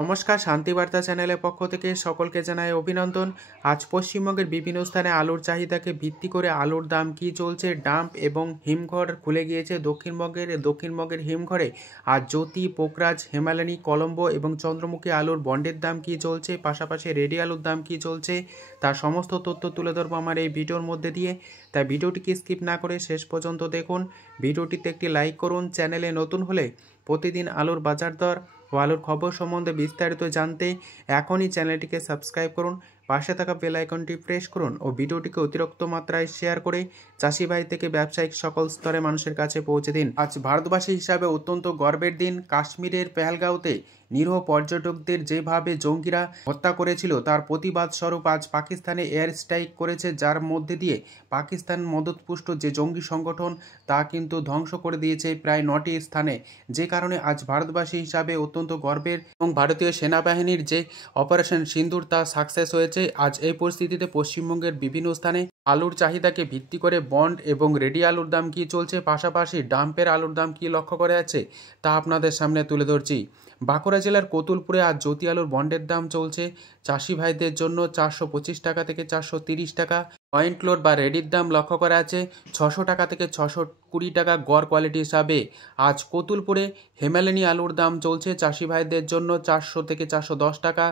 নমস্কার, শান্তিবার্তা চ্যানেলের পক্ষ থেকে সকলকে জানাই অভিনন্দন। আজ পশ্চিমবঙ্গের বিভিন্ন স্থানে আলুর চাহিদাকে ভিত্তি করে আলুর দাম কি চলছে, ডাম্প এবং হিমঘর খুলে গিয়েছে দক্ষিণবঙ্গের হিমঘরে আজ জ্যোতি, পোকরাজ, হেমালানি, কলম্বো এবং চন্দ্রমুখী আলুর বন্ডের দাম কি চলছে, পাশাপাশি রেডি আলুর দাম কি চলছে, তার সমস্ত তথ্য তুলে ধরবো আমার এই ভিডিওর মধ্যে দিয়ে। তাই ভিডিওটিকে স্কিপ না করে শেষ পর্যন্ত দেখুন। ভিডিওটিতে একটি লাইক করুন। চ্যানেলে নতুন হলে প্রতিদিন আলুর বাজার দর ও আলুর খবর সম্বন্ধে বিস্তারিত জানতে এখনই চ্যানেলটিকে সাবস্ক্রাইব করুন, পাশে থাকা বেল আইকনটি প্রেস করুন ও ভিডিওটিকে অতিরিক্ত মাত্রায় শেয়ার করে চাষি ভাই থেকে ব্যবসায়িক সকল স্তরে মানুষের কাছে পৌঁছে দিন। আজ ভারতবাসী হিসাবে অত্যন্ত গর্বের দিন। কাশ্মীরের পেহেলগাঁওতে নিরীহ পর্যটকদের যেভাবে জঙ্গিরা হত্যা করেছিল তার প্রতিবাদ স্বরূপ আজ পাকিস্তানে এয়ার স্ট্রাইক করেছে, যার মধ্যে দিয়ে পাকিস্তান মদতপুষ্ট যে জঙ্গি সংগঠন তা কিন্তু ধ্বংস করে দিয়েছে প্রায় 9টি স্থানে, যে কারণে আজ ভারতবাসী হিসাবে অত্যন্ত গর্বের। এবং ভারতীয় সেনাবাহিনীর যে অপারেশন সিন্দুর তা সাকসেস হয়েছে। আজ এই পরিস্থিতিতে পশ্চিমবঙ্গের বিভিন্ন স্থানে আলুর চাহিদাকে ভিত্তি করে বন্ড এবং রেডি আলুর দাম কি চলছে, পাশাপাশি ডাম্পের আলুর দাম কি লক্ষ্য করা যাচ্ছে তা আপনাদের সামনে তুলে ধরছি। বাঁকুড়া জেলার কতুলপুরে আজ জ্যোতি আলুর বন্ডের দাম চলছে চাষি ভাইদের জন্য 425 টাকা থেকে 430 টাকা। পয়েন্ট লোড বা রেডির দাম লক্ষ্য করা আছে 600 টাকা থেকে 620 টাকা গড় কোয়ালিটি হিসাবে। আজ কতুলপুরে হেমালানি আলুর দাম চলছে চাষি ভাইদের জন্য 400 থেকে 410 টাকা।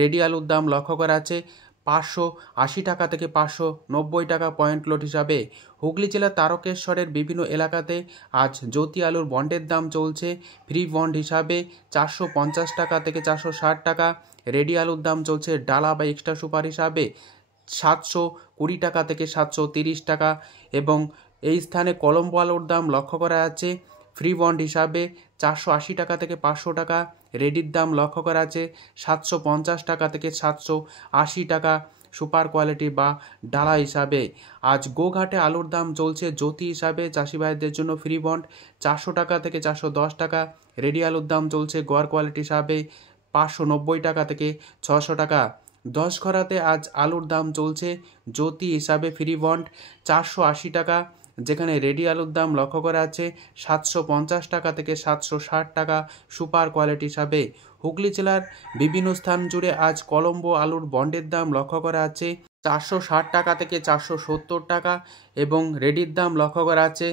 রেডি আলুর দাম লক্ষ্য করা আছে 580 টাকা থেকে 590 টাকা পয়েন্ট লোড হিসাবে। হুগলি জেলার তারকেশ্বরের বিভিন্ন এলাকাতে আজ জ্যোতি আলুর বন্ডের দাম চলছে ফ্রি বন্ড হিসাবে 450 টাকা থেকে 460 টাকা। রেডি আলুর দাম চলছে ডালা বা এক্সট্রা সুপার হিসাবে 720 টাকা থেকে 730 টাকা। এবং এই স্থানে কলম্বো আলুর দাম লক্ষ্য করা যাচ্ছে ফ্রি বন্ড হিসাবে 480 টাকা থেকে 500 টাকা। রেডির দাম লক্ষ্য করা আছে 750 টাকা থেকে 780 টাকা সুপার কোয়ালিটি বা ডালা হিসাবে। আজ গোঘাটে আলুর দাম চলছে জ্যোতি হিসাবে চাষি ভাইদের জন্য ফ্রি বন্ড 400 টাকা থেকে 410 টাকা। রেডি আলুর দাম চলছে গড় কোয়ালিটি হিসাবে 590 টাকা থেকে 600 টাকা। 10 ঘরাতে আজ আলুর দাম চলছে জ্যোতি হিসাবে ফ্রি বন্ড 480 টাকা, যেখানে রেডি আলুর দাম লক্ষ্য করা আছে 750 টাকা থেকে 760 টাকা সুপার কোয়ালিটি হিসাবে। হুগলি জেলার বিভিন্ন স্থান জুড়ে আজ কলম্বো আলুর বন্ডের দাম লক্ষ্য করা আছে 460 টাকা থেকে 470 টাকা এবং রেডির দাম লক্ষ্য করা আছে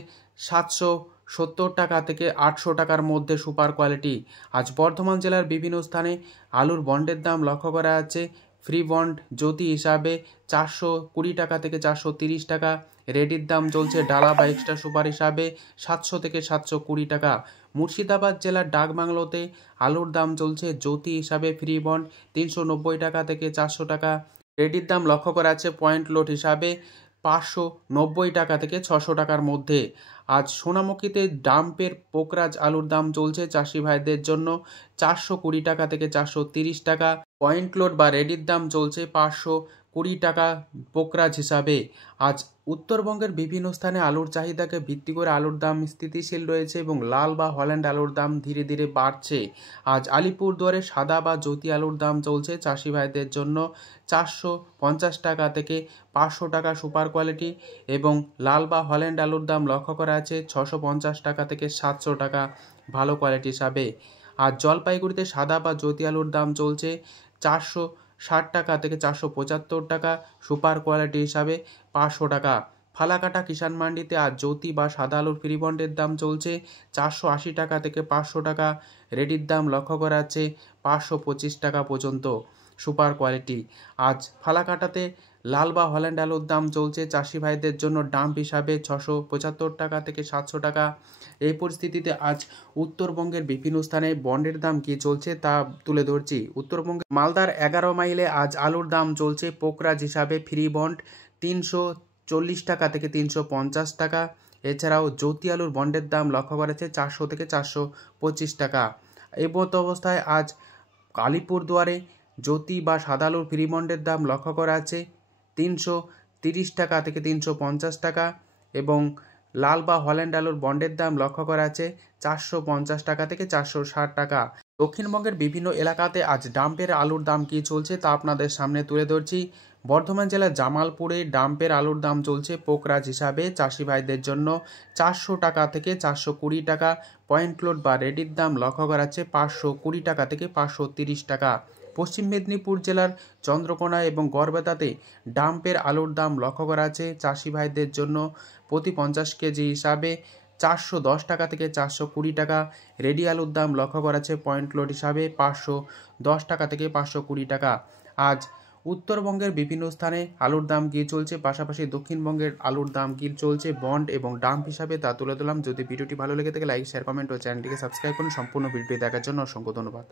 770 টাকা থেকে 800 টাকার মধ্যে সুপার কোয়ালিটি। আজ বর্ধমান জেলার বিভিন্ন স্থানে আলুর বন্ডের দাম লক্ষ্য করা আছে ফ্রি বন্ড জ্যোতি হিসাবে 420 টাকা থেকে 430 টাকা। রেডির দাম চলছে ডালা বা এক্সট্রা সুপার হিসাবে 700 থেকে 720 টাকা। মুর্শিদাবাদ জেলার ডাকবাংলোতে আলুর দাম চলছে জ্যোতি হিসাবে ফ্রি বন্ড 390 টাকা থেকে 400 টাকা। রেডির দাম লক্ষ্য করা আছে পয়েন্ট লোড হিসাবে 590 টাকা থেকে 600 টাকার মধ্যে। আজ সোনামুখীতে ডাম্পের পোকরাজ আলুর দাম চলছে চাষি ভাইদের জন্য 420 টাকা থেকে 430 টাকা। পয়েন্ট লোড বা রেডির দাম চলছে 520 টাকা পোকরাজ হিসাবে। আজ উত্তরবঙ্গের বিভিন্ন স্থানে আলুর চাহিদাকে ভিত্তি করে আলুর দাম স্থিতিশীল রয়েছে এবং লাল বা হল্যান্ড আলুর দাম ধীরে ধীরে বাড়ছে। আজ আলিপুরদুয়ারে সাদা বা জ্যোতি আলুর দাম চলছে চাষি ভাইদের জন্য 450 টাকা থেকে 500 টাকা সুপার কোয়ালিটি এবং লাল বা হল্যান্ড আলুর দাম লক্ষ্য করা আছে 650 টাকা থেকে 700 টাকা ভালো কোয়ালিটি হিসাবে। আর জলপাইগুড়িতে সাদা বা জ্যোতি আলুর দাম চলছে 460 টাকা থেকে 475 টাকা সুপার কোয়ালিটি হিসাবে 500 টাকা। ফালাকাটা কিষাণ মান্ডিতে আজ জ্যোতি বা সাদা আলুর ফ্রি বন্ডের দাম চলছে 480 টাকা থেকে 500 টাকা। রেডির দাম লক্ষ্য করা আছে 525 টাকা পর্যন্ত সুপার কোয়ালিটি। আজ ফালাকাটাতে লাল বা হল্যান্ড আলুর দাম চলছে চাষি ভাইদের জন্য ডাম্প হিসাবে 675 টাকা থেকে 700 টাকা। এই পরিস্থিতিতে আজ উত্তরবঙ্গের বিভিন্ন স্থানে বন্ডের দাম কি চলছে তা তুলে ধরছি। উত্তরবঙ্গের মালদার 11 মাইলে আজ আলুর দাম চলছে পোকরাজ হিসাবে ফ্রি বন্ড 340 টাকা থেকে 350 টাকা। এছাড়াও জ্যোতি আলুর বন্ডের দাম লক্ষ্য করেছে 400 থেকে 425 টাকা। এই মতো অবস্থায় আজ আলিপুরদুয়ারে জ্যোতি বা সাদা আলুর ফ্রি বন্ডের দাম লক্ষ্য করা আছে 330 টাকা থেকে 350 টাকা এবং লাল বা হল্যান্ড আলুর বন্ডের দাম লক্ষ্য করা আছে 450 টাকা থেকে 460 টাকা। দক্ষিণবঙ্গের বিভিন্ন এলাকাতে আজ ডাম্পের আলুর দাম কি চলছে তা আপনাদের সামনে তুলে ধরছি। বর্ধমান জেলার জামালপুরে ডাম্পের আলুর দাম চলছে পোকরাজ হিসাবে চাষি ভাইদের জন্য 400 টাকা থেকে 420 টাকা। পয়েন্ট লোড বা রেডির দাম লক্ষ্য করা যাচ্ছে 520 টাকা থেকে 530 টাকা। পশ্চিম মেদিনীপুর জেলার চন্দ্রকোনা এবং গড়বেতাতে ডাম্পের আলুর দাম লক্ষ্য করা আছে চাষি ভাইদের জন্য প্রতি 50 কেজি হিসাবে 410 টাকা থেকে 420 টাকা। রেডি আলুর দাম লক্ষ্য করা আছে পয়েন্ট লোড হিসাবে 510 টাকা থেকে 520 টাকা। আজ উত্তরবঙ্গের বিভিন্ন স্থানে আলুর দাম কী চলছে, পাশাপাশি দক্ষিণবঙ্গের আলুর দাম কী চলছে বন্ড এবং ডাম্প হিসাবে তা তুলে ধরলাম। যদি ভিডিওটি ভালো লেগে থাকে লাইক, শেয়ার, কমেন্ট ও চ্যানেলটিকে সাবস্ক্রাইব করুন। সম্পূর্ণ ভিডিওটি দেখার জন্য অসংখ্য ধন্যবাদ।